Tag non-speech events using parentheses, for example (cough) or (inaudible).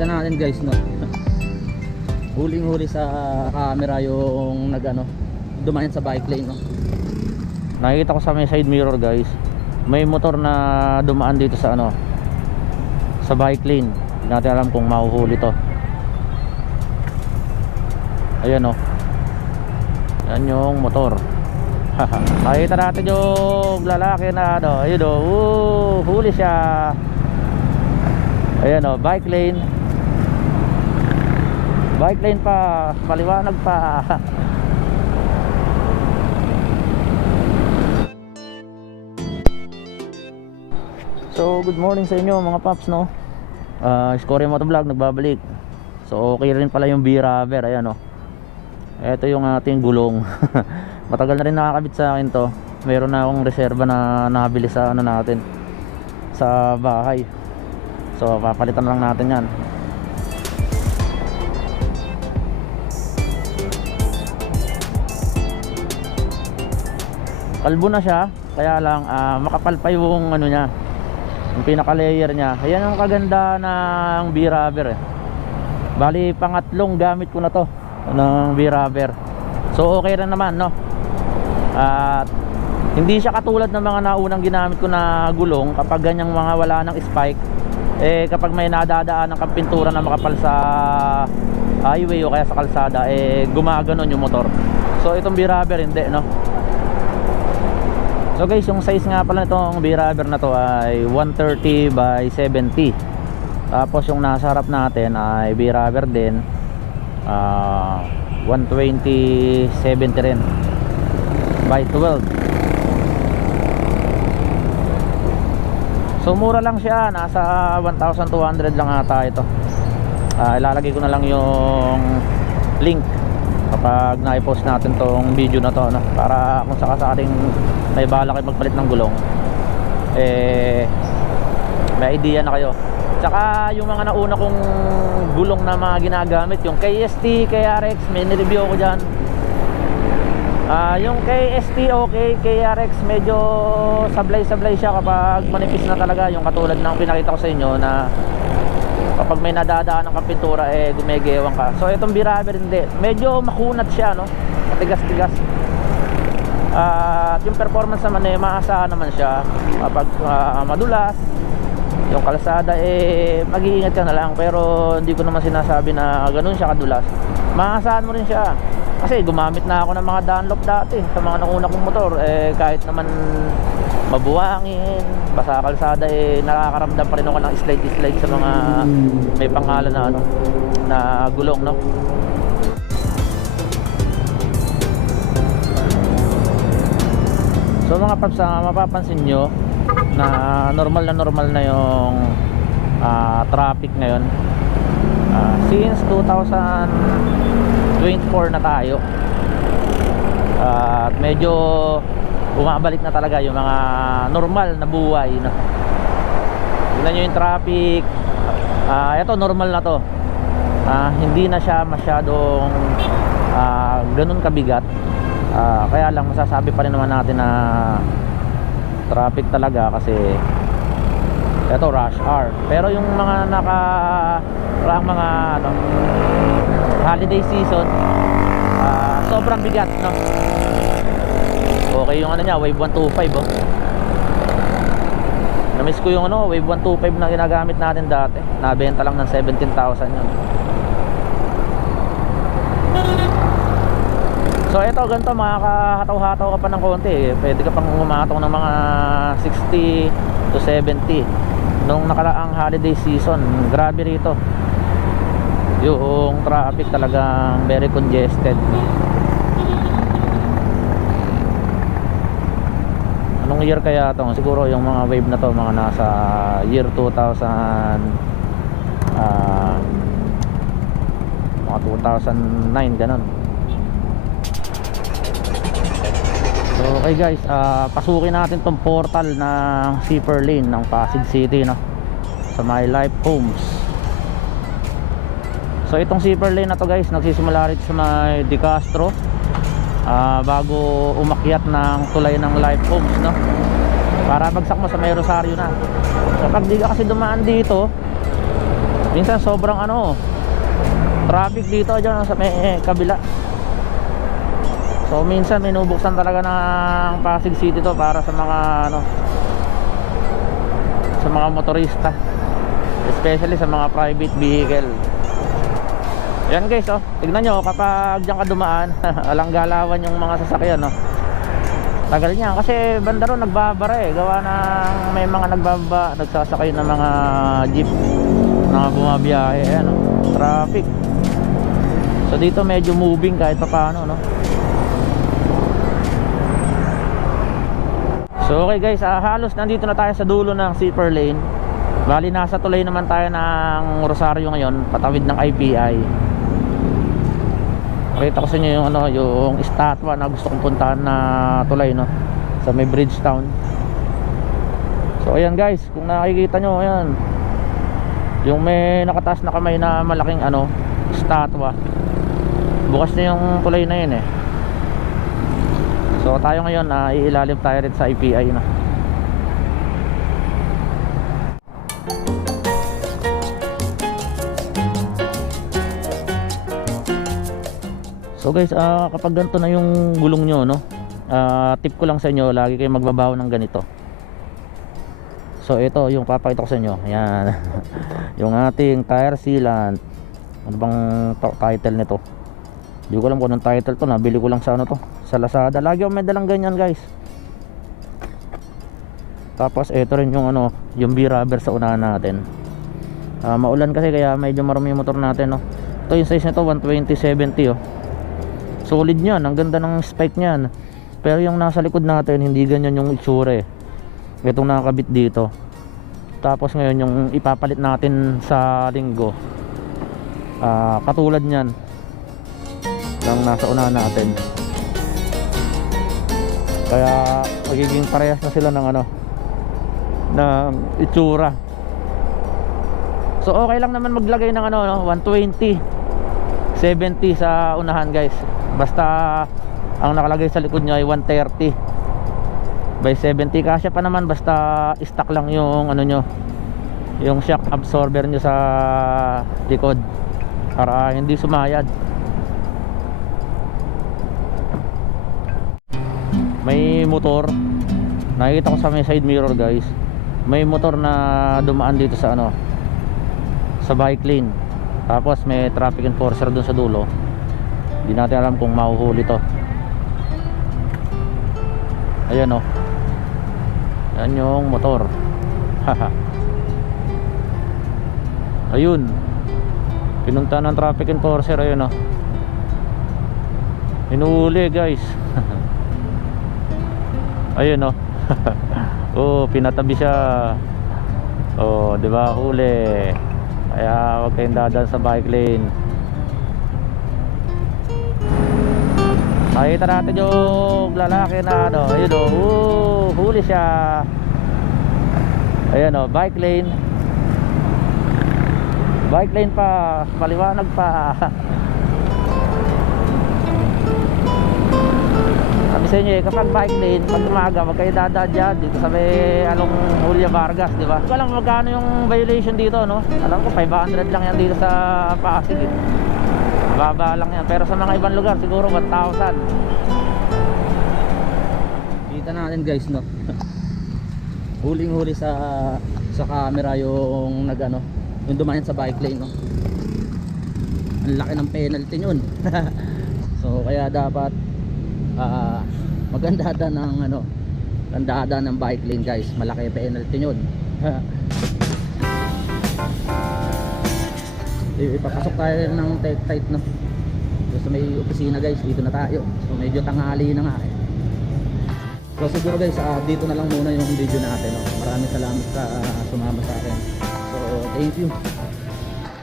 nakita natin guys no? (laughs) Huling huli sa camera yung nag ano dumaan sa bike lane no? Nakikita ko sa may side mirror guys. May motor na dumaan dito sa ano sa bike lane. Hindi natin alam kung mahuhuli to. Ayan o yan yung motor. (laughs) Nakita natin yung lalaki na ano ayun o Woo, huli siya. Ayan o bike lane bike lane pa maliwanag pa So, good morning sa inyo mga paps, no? Uh, Score Motovlog, nagbabalik. So, okay rin pala yung B-Rubber, ayan, no? Ito yung ating gulong. (laughs) Matagal na rin nakakabit sa akin to. Meron na akong reserba na nabili sa ano natin sa bahay. So, papalitan lang natin yan. Kalbo na siya, kaya lang ah, makapal pa yung ano niya, yung pinaka layer niya. Ayan ang kaganda ng B-rubber eh. bali pangatlong gamit ko na to ng B-rubber. So okay rin naman no? At hindi siya katulad ng mga naunang ginamit ko na gulong. Kapag ganyang mga wala ng spike eh kapag may nadadaan ng pintura na makapal sa highway o kaya sa kalsada eh gumaganon yung motor. So itong B-rubber hindi no So guys, yung size nga pala nitong B-rubber na to ay 130 by 70. Tapos yung nasa harap natin ay B-rubber din. ah 120 70 rin by 12. So mura lang siya, nasa 1,200 lang ata ito. Ah, ilalagay ko na lang yung link kapag na-post natin tong video na to no? para kung sakasakaling may balak kayo magpalit ng gulong eh may idea na kayo. Tsaka yung mga nauna kong gulong na mga ginagamit yung KST, KRX may nireview ko dyan. Ah, yung KST okay, KRX medyo sablay-sablay siya kapag manipis na talaga. Yung katulad ng pinakita ko sa inyo na kapag may nadadaan ng kapintura eh gumegewang ka. So itong B-rubber hindi. Medyo makunat siya no? Matigas-tigas. At yung performance naman eh maasahan naman siya. Kapag ah, madulas yung kalsada eh mag-iingat ka na lang. Pero hindi ko naman sinasabi na ganun siya kadulas. Maasahan mo rin siya. Kasi gumamit na ako ng mga Dunlop dati sa mga nauna kong motor. Eh kahit naman mabuwangin basa kalsada eh nakakaramdam pa rin ako ng slide slide sa mga may pangalan na ano na gulong no So mga paps, ah, mapapansin nyo na normal na normal na yung ah, traffic ngayon. Ah, since 2024 na tayo. At medyo bumabalik na talaga yung mga normal na buhay. No? Tignan nyo yung traffic. Ah, ito normal na to. Ah, hindi na siya masyadong ah, ganun kabigat. Ah, kaya lang masasabi pa rin naman natin na traffic talaga kasi ito rush hour pero yung mga naka ang mga ano holiday season ah, sobrang bigat no okay yung ano niya wave 125 oh. Namiss ko yung ano wave 125 na ginagamit natin dati. Nabenta lang ng 17,000 yun. So ito ganito makakahataw-hataw ka pa ng konti eh. Pwede ka pang umataw ng mga 60 to 70 Nung nakaraang holiday season Grabe rito. Yung traffic talagang very congested Anong year kaya to? Siguro yung mga wave na to Mga nasa year 2000 ah Mga 2009 ganun So okay guys, ah, pasukin natin tong portal ng zipper lane ng Pasig City no. Sa My Life Homes. So itong zipper lane na to guys, nagsisimula rin sa may De Castro. Ah, bago umakyat ng tulay ng Life Homes no. Para bagsak mo sa may Rosario na. Kapag di ka kasi dumaan dito, minsan sobrang ano traffic dito dyan sa may kabila so minsan minubuksan talaga ng Pasig City to para sa mga ano sa mga motorista especially sa mga private vehicle yan guys oh. Tignan nyo kapag dyan ka dumaan (laughs) alang galawan yung mga sasakyan no tagal niya kasi banda ron nagbabara eh. Gawa ng may mga nagbaba nagsasakay ng mga jeep na bumabiyahe ayan oh, traffic. So dito medyo moving kahit pa paano no? So okay guys ah, halos nandito na tayo sa dulo ng zipper lane. Bali nasa tulay naman tayo ng Rosario ngayon patawid ng IPI Pakita ko sa inyo yung ano, yung estatwa na gusto kong puntahan na tulay no sa may Bridgetown. So ayan guys, kung nakikita nyo ayan. Yung may nakataas na kamay na malaking ano, estatwa. Bukas na yung tulay na yun eh. So tayo ngayon na iilalim tayo rin sa IPI na. So guys, ah, kapag ganito na yung gulong nyo, no? Ah, tip ko lang sa inyo, lagi kayo magbabaho ng ganito. So ito yung papakita ko sa inyo. Ayan. (laughs) yung ating tire sealant. Ano bang title nito? Hindi ko alam kung anong title to. Nabili ko lang sa ano to. Sa Lazada. Lagi ako may dalang ganyan guys. Tapos ito rin yung ano, yung B-rubber sa unahan natin. Ah, maulan kasi kaya medyo marami yung motor natin, no. Ito yung size nito 120/70 oh solid niyan. Ang ganda ng spike niyan. Pero yung nasa likod natin hindi ganyan yung itsura eh. Itong nakakabit dito. Tapos ngayon yung ipapalit natin sa linggo ah, katulad niyan ng nasa unahan natin. Kaya magiging parehas na sila ng ano ng itsura. So okay lang naman maglagay ng ano no, 120 70 sa unahan guys basta ang nakalagay sa likod nyo ay 130 by 70 kasya pa naman basta stock lang yung ano nyo yung shock absorber nyo sa likod. Para hindi sumayad. May motor. Nakikita ko sa may side mirror guys. May motor na dumaan dito sa ano sa bike lane. Tapos may traffic enforcer dun sa dulo hindi natin alam kung mahuhuli to. Ayan o yan yung motor. Ayun. Pinunta ng traffic enforcer. Ayun o inuuli guys. (laughs) Ayun o (laughs) oh pinatabi siya. Oh di ba? Huli. Kaya huwag kayong dadaan sa bike lane Nakita natin yung lalaki na ano, ayun o, oh, huli siya. Ayan o, bike lane. Bike lane pa, maliwanag pa. (laughs) Sabi sa inyo eh, kapag bike lane, pag umaga, wag kayo dadaan dyan dito sa may anong Julia Vargas, di ba? Alam magkano yung violation dito, no? Alam ko 500 lang yan dito sa Pasig. Eh. Baba lang yan. Pero sa mga ibang lugar, siguro 1,000. Kita natin guys no. (laughs) Huling-huli sa sa camera yung nagano, yung dumaan sa bike lane no. Ang laki ng penalty yun. (laughs) so kaya dapat ah magandada ng ano, gandada ng bike lane guys. Malaki penalty yun. (laughs) ipapasok tayo ng tech tight no so, may opisina guys. Dito na tayo. So medyo tanghali na nga eh. So siguro guys ah, dito na lang muna yung video natin no? maraming salamat sa sumama sa akin. So thank you